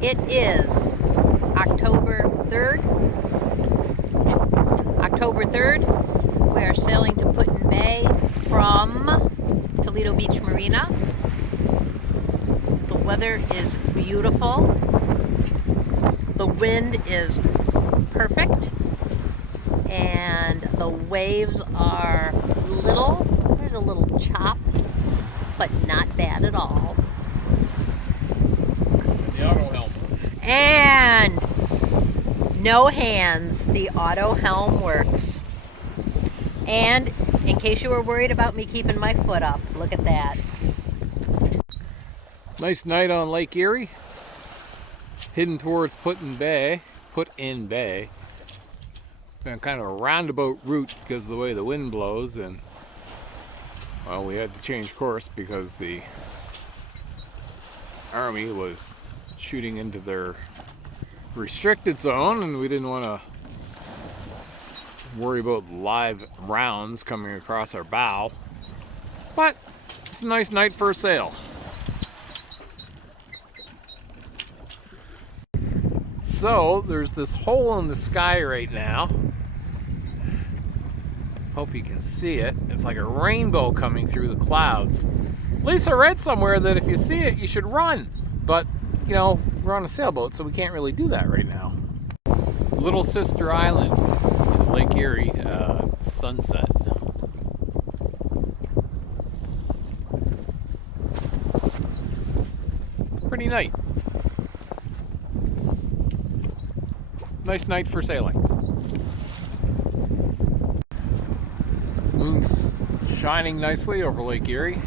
It is October 3rd. October 3rd, we are sailing to Put-in Bay from Toledo Beach Marina. The weather is beautiful. The wind is perfect. And the waves are little. There's a little chop, but not bad at all. The auto helm. And no hands, the auto helm works. And in case you were worried about me keeping my foot up, look at that. Nice night on Lake Erie. Heading towards Put-in Bay. Put-in Bay. It's been kind of a roundabout route because of the way the wind blows, and well, we had to change course because the Army was shooting into their restricted zone, and we didn't want to worry about live rounds coming across our bow. But it's a nice night for a sail. So there's this hole in the sky right now. Hope you can see it. It's like a rainbow coming through the clouds. At least I read somewhere that if you see it, you should run. But, you know, we're on a sailboat, so we can't really do that right now. Little Sister Island in Lake Erie, sunset. Pretty night. Nice night for sailing. Moon's shining nicely over Lake Erie.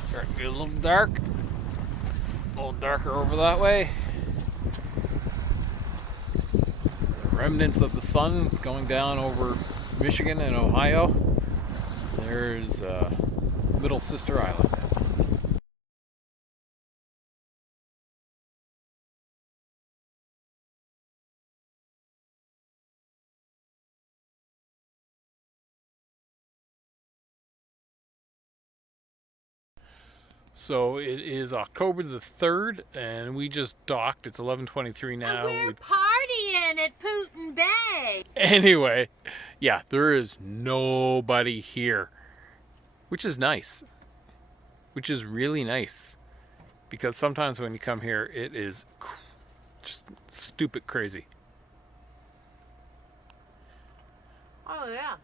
Starting to get a little dark. A little darker over that way. Remnants of the sun going down over Michigan and Ohio. There's Little Sister Island. So it is October the 3rd, and we just docked. It's 11:23 now. And we're partying at Put-in Bay. Anyway, yeah, there is nobody here, which is nice. Which is really nice. Because sometimes when you come here, it is just stupid crazy. Oh, yeah.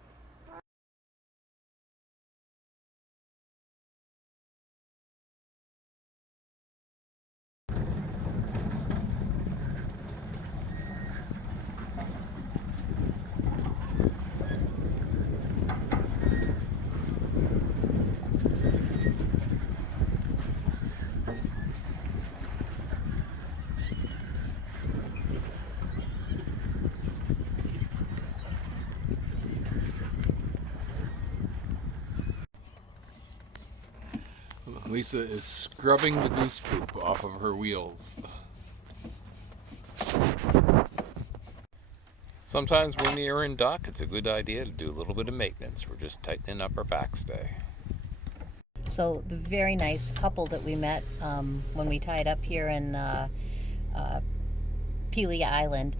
Lisa is scrubbing the goose poop off of her wheels. Sometimes when you're in dock, it's a good idea to do a little bit of maintenance. We're just tightening up our backstay. So the very nice couple that we met when we tied up here in Pili Island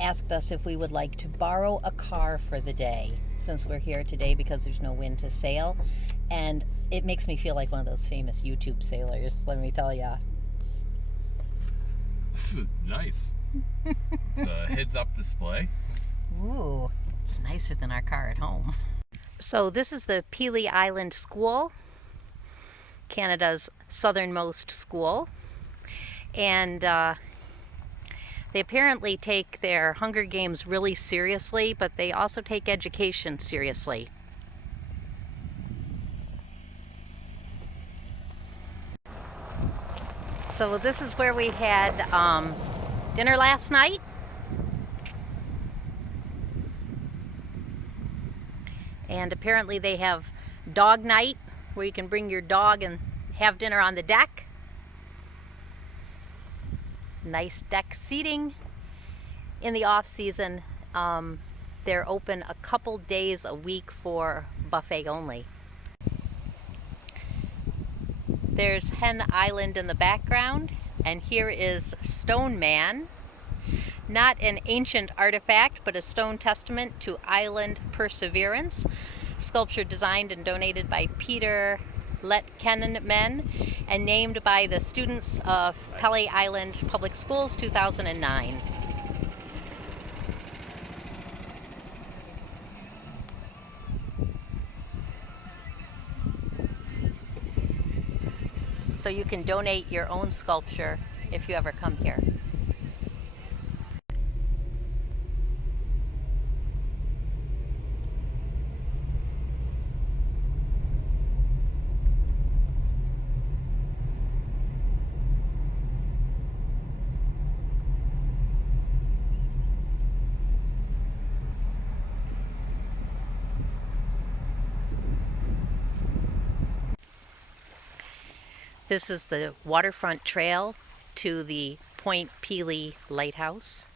asked us if we would like to borrow a car for the day, since we're here today because there's no wind to sail. And it makes me feel like one of those famous YouTube sailors, let me tell ya. This is nice. It's a heads-up display. Ooh, it's nicer than our car at home. So this is the Pili Island School, Canada's southernmost school. And they apparently take their Hunger Games really seriously, but they also take education seriously. So this is where we had dinner last night. And apparently they have dog night, where you can bring your dog and have dinner on the deck. Nice deck seating. In the off season, they're open a couple days a week for buffet only. There's Hen Island in the background, and here is Stone Man. Not an ancient artifact, but a stone testament to island perseverance. Sculpture designed and donated by Peter Letkenman and named by the students of Pili Island Public Schools 2009. So you can donate your own sculpture if you ever come here. This is the waterfront trail to the Point Pili Lighthouse.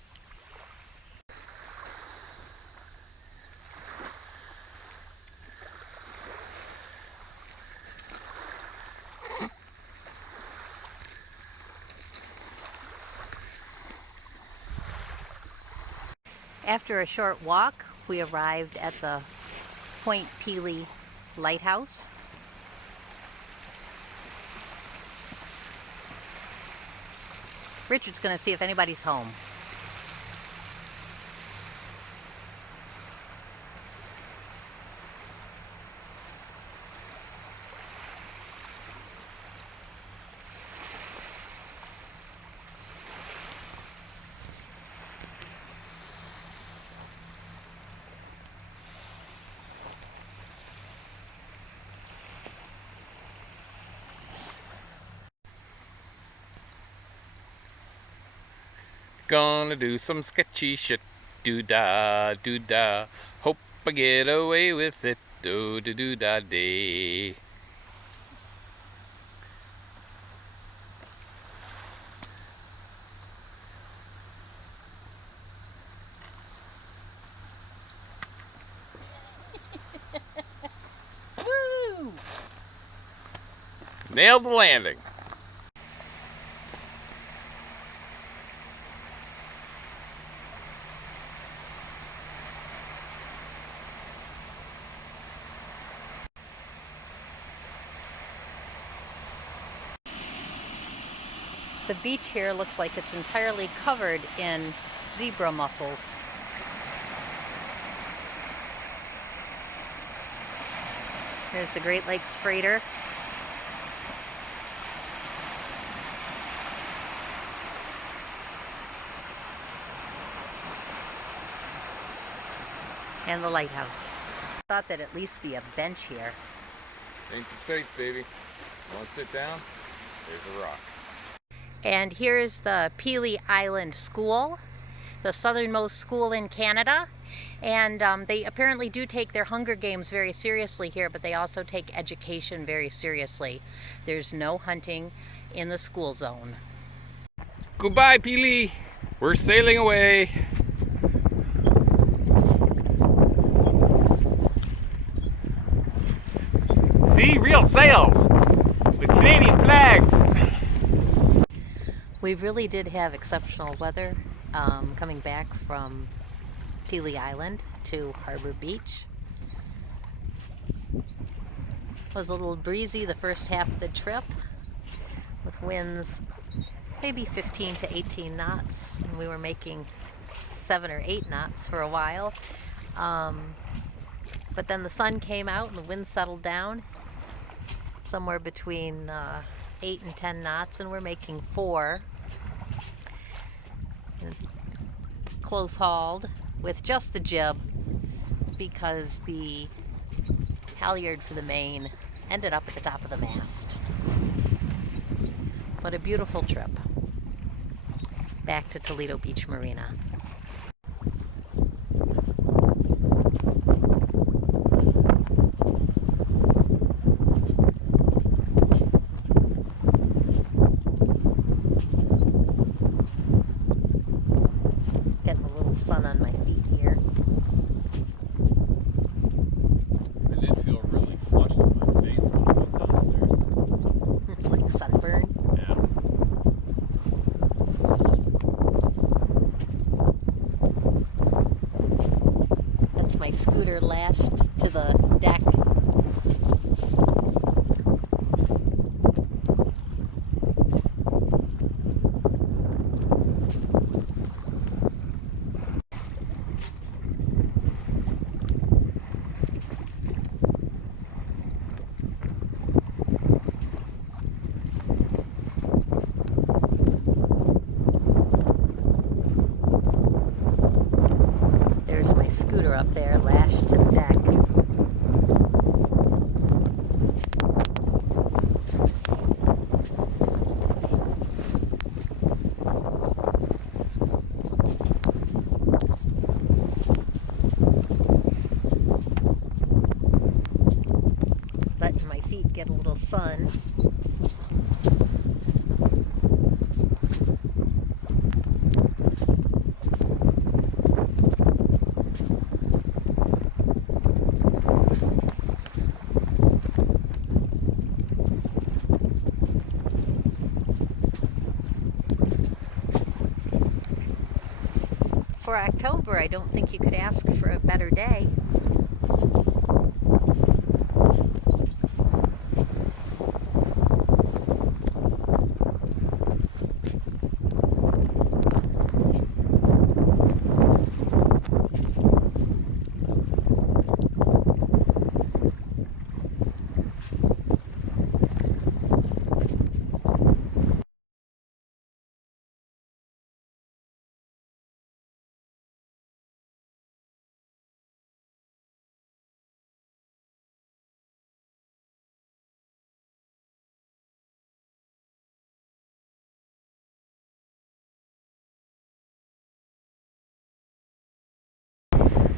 After a short walk, we arrived at the Point Pili Lighthouse. Richard's going to see if anybody's home. Gonna do some sketchy shit, do-da, do-da. Hope I get away with it, do-da-do-da-day. Woo! Nailed the landing. The beach here looks like it's entirely covered in zebra mussels. There's the Great Lakes Freighter. And the lighthouse. Thought there'd at least be a bench here. Ain't the States, baby. Want to sit down? There's a rock. And here's the Pili Island School, the southernmost school in Canada. And they apparently do take their Hunger Games very seriously here, but they also take education very seriously. There's no hunting in the school zone. Goodbye, Pili. We're sailing away. See, real sails with Canadian flags. We really did have exceptional weather coming back from Pili Island to Harbor Beach. It was a little breezy the first half of the trip with winds maybe 15 to 18 knots, and we were making 7 or 8 knots for a while. But then the sun came out and the wind settled down somewhere between 8 and 10 knots, and we're making 4. Close hauled with just the jib because the halyard for the main ended up at the top of the mast. But a beautiful trip back to Toledo Beach Marina. Getting a little sun on my feet here. I did feel really flushed in my face when I went downstairs. Look scooter lashed to the deck. There's my scooter up there, lashed to the deck. Letting my feet get a little sun. For October, I don't think you could ask for a better day.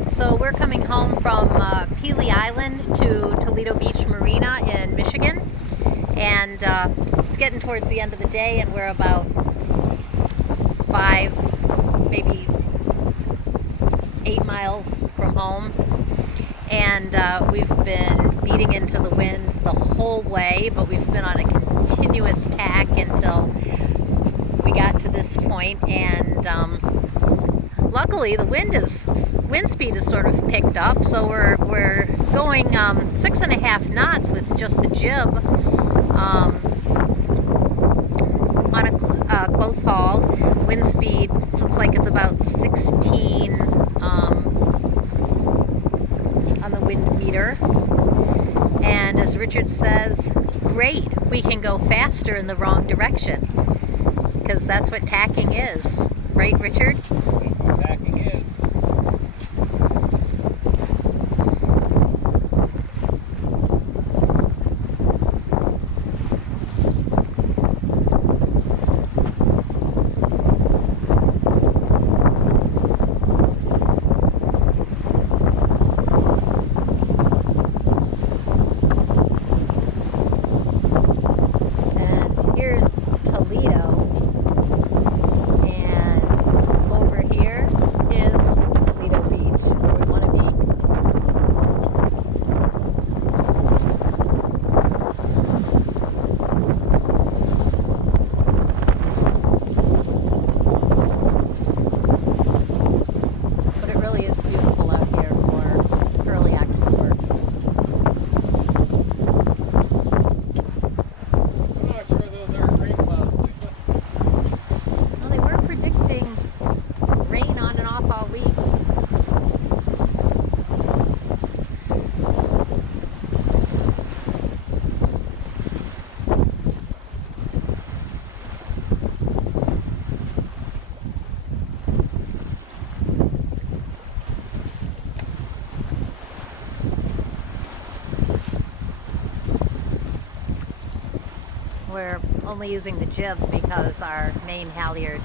So we're coming home from Pili Island to Toledo Beach Marina in Michigan, and it's getting towards the end of the day, and we're about 5, maybe 8 miles from home, and we've been beating into the wind the whole way, but we've been on a continuous tack until we got to this point, and luckily the wind speed is sort of picked up, so we're going 6.5 knots with just the jib on a close haul. Wind speed looks like it's about 16 on the wind meter, and as Richard says, great, we can go faster in the wrong direction, because that's what tacking is, right, Richard? That's what tacking is. And here's Toledo, and over here is Toledo Beach, where we want to be. But it really is beautiful out here for early October. I'm not sure those are rain clouds, Lisa. Well, they were predicting rain on and off all week. We're only using the jib because our main halyard